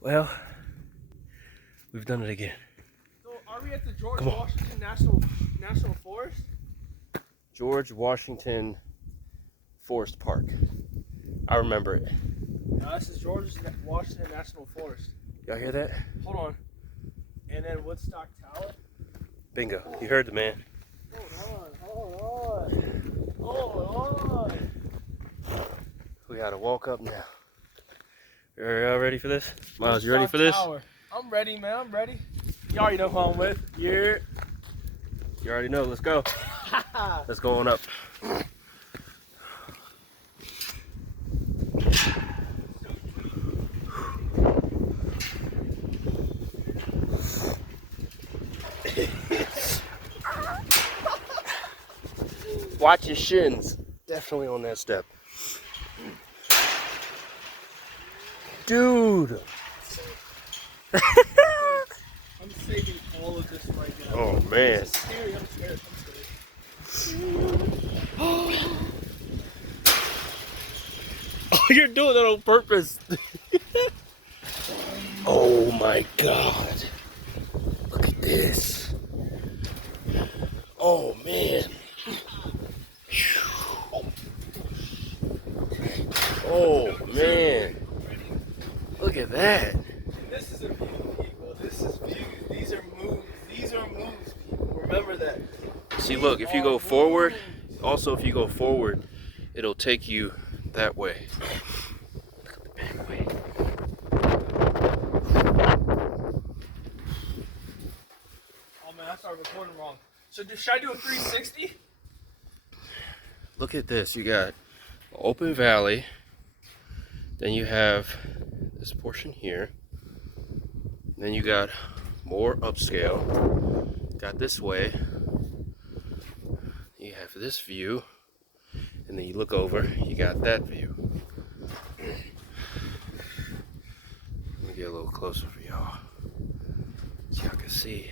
Well, we've done it again. So are we at the George Washington National Forest? George Washington Forest Park. I remember it. No, this is George Washington National Forest. Y'all hear that? Hold on. And then Woodstock Tower. Bingo. You heard the man. Hold on. We gotta walk up now. Y'all ready for this? Miles, you ready for this? Tower. I'm ready, man. I'm ready. You already know who I'm with. Yeah. You already know. Let's go. Let's go on up. Watch your shins. Definitely on that step. Dude. I'm saving all of this right now. Oh man. It's scary. I'm scared. Oh, you're doing that on purpose. Oh my God. Look at this. Oh man. Oh man. Look at that. This is a view, people. This is views. These are moves. These are moves, people. Remember that. See, look, if you go forward, also if you go forward, it'll take you that way. Look at the back way. Oh man, I started recording wrong. So should I do a 360? Look at this. You got open valley. Then you have this portion here. Then you got more upscale. Got this way. You have this view. And then you look over, you got that view. Let me get a little closer for y'all. So y'all can see.